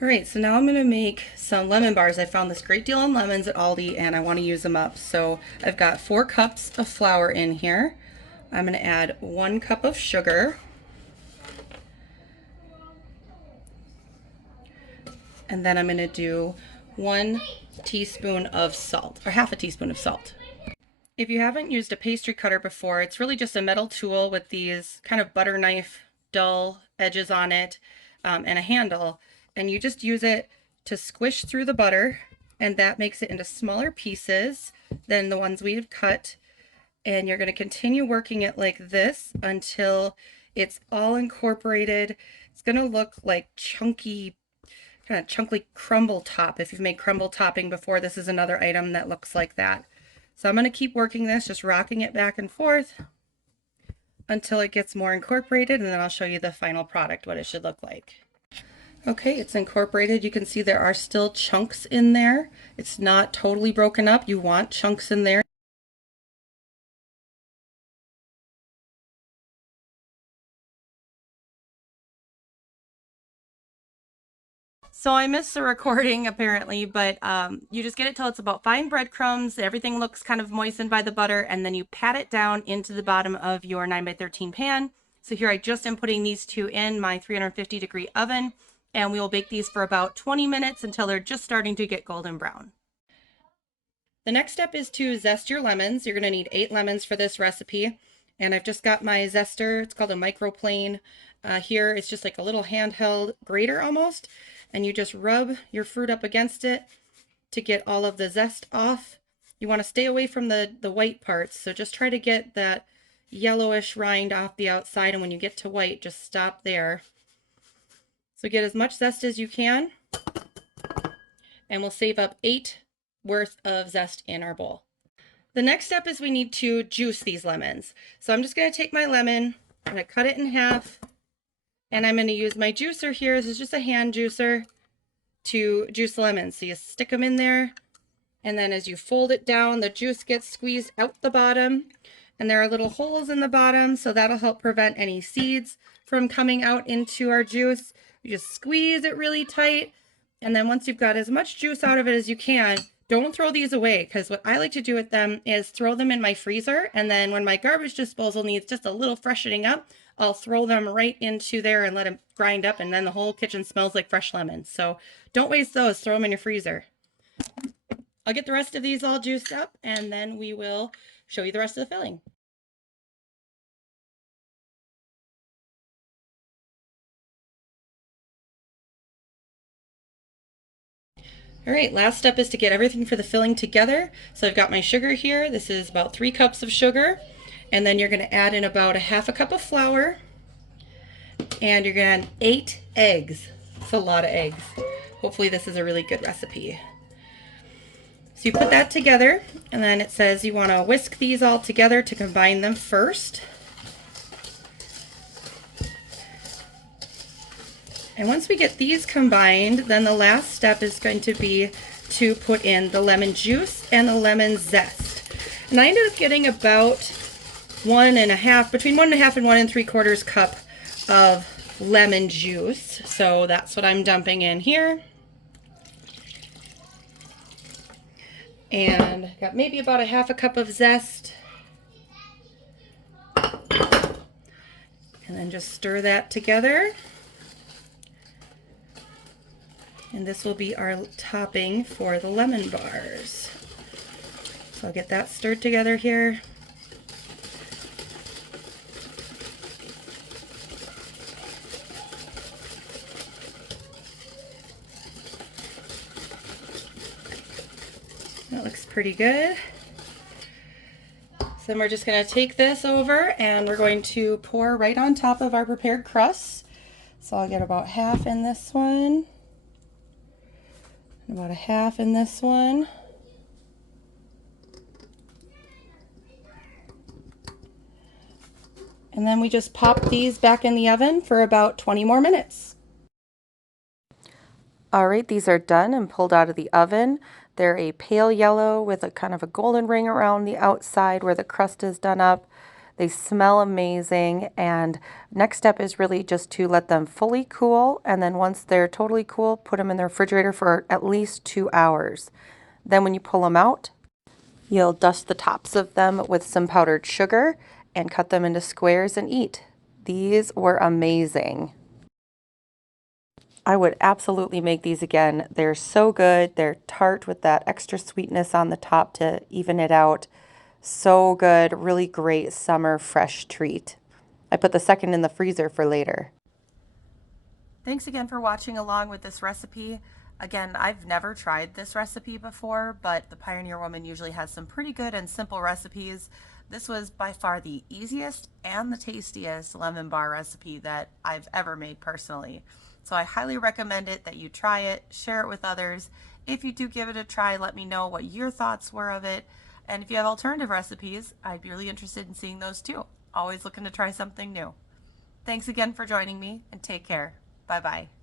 All right, so now I'm gonna make some lemon bars. I found this great deal on lemons at Aldi and I wanna use them up. So I've got 4 cups of flour in here. I'm gonna add 1 cup of sugar. And then I'm gonna do 1 teaspoon of salt, or half a teaspoon of salt. If you haven't used a pastry cutter before, it's really just a metal tool with these kind of butter knife dull edges on it, and a handle. And you just use it to squish through the butter, and that makes it into smaller pieces than the ones we've cut. And you're going to continue working it like this until it's all incorporated. It's going to look like chunky, kind of chunky crumble top. If you've made crumble topping before, this is another item that looks like that. So I'm going to keep working this, just rocking it back and forth until it gets more incorporated, and then I'll show you the final product, what it should look like. Okay, it's incorporated. You can see there are still chunks in there. It's not totally broken up. You want chunks in there. So I missed the recording apparently, but you just get it till it's about fine breadcrumbs. Everything looks kind of moistened by the butter, and then you pat it down into the bottom of your 9x13 pan. So here I just am putting these two in my 350-degree oven, and we will bake these for about 20 minutes until they're just starting to get golden brown. The next step is to zest your lemons. You're going to need 8 lemons for this recipe. And I've just got my zester. It's called a microplane. Here it's just like a little handheld grater almost. And you just rub your fruit up against it to get all of the zest off. You want to stay away from the white parts. So just try to get that yellowish rind off the outside. And when you get to white, just stop there. So get as much zest as you can. And we'll save up 8 worth of zest in our bowl. The next step is we need to juice these lemons. So I'm just going to take my lemon, I'm going to cut it in half, and I'm going to use my juicer here. This is just a hand juicer to juice the lemons. So you stick them in there, and then as you fold it down, the juice gets squeezed out the bottom, and there are little holes in the bottom, so that'll help prevent any seeds from coming out into our juice. You just squeeze it really tight, and then once you've got as much juice out of it as you can, don't throw these away, because what I like to do with them is throw them in my freezer, and then when my garbage disposal needs just a little freshening up, I'll throw them right into there and let them grind up, and then the whole kitchen smells like fresh lemons. So don't waste those, throw them in your freezer. I'll get the rest of these all juiced up, and then we will show you the rest of the filling. All right, last step is to get everything for the filling together. So I've got my sugar here. This is about 3 cups of sugar. And then you're going to add in about a half a cup of flour. And you're going to add 8 eggs. That's a lot of eggs. Hopefully this is a really good recipe. So you put that together, and then it says you want to whisk these all together to combine them first. And once we get these combined, then the last step is going to be to put in the lemon juice and the lemon zest. And I ended up getting about between 1.5 and 1 3/4 cup of lemon juice. So that's what I'm dumping in here. And got maybe about a half a cup of zest. And then just stir that together. And this will be our topping for the lemon bars. So I'll get that stirred together here. That looks pretty good. So then we're just going to take this over and we're going to pour right on top of our prepared crust. So I'll get about half in this one. About a half in this one. And then we just pop these back in the oven for about 20 more minutes. All right, these are done and pulled out of the oven. They're a pale yellow with a kind of a golden ring around the outside where the crust is done up. They smell amazing, and next step is really just to let them fully cool, and then once they're totally cool, put them in the refrigerator for at least 2 hours. Then when you pull them out, you'll dust the tops of them with some powdered sugar and cut them into squares and eat. These were amazing. I would absolutely make these again. They're so good. They're tart with that extra sweetness on the top to even it out. So good. Really great summer fresh treat. I put the second in the freezer for later. Thanks again for watching along with this recipe. Again, I've never tried this recipe before, but the Pioneer Woman usually has some pretty good and simple recipes. This was by far the easiest and the tastiest lemon bar recipe that I've ever made personally. So I highly recommend it, that you try it, share it with others. If you do give it a try, let me know what your thoughts were of it. And if you have alternative recipes, I'd be really interested in seeing those too. Always looking to try something new. Thanks again for joining me, and take care. Bye-bye.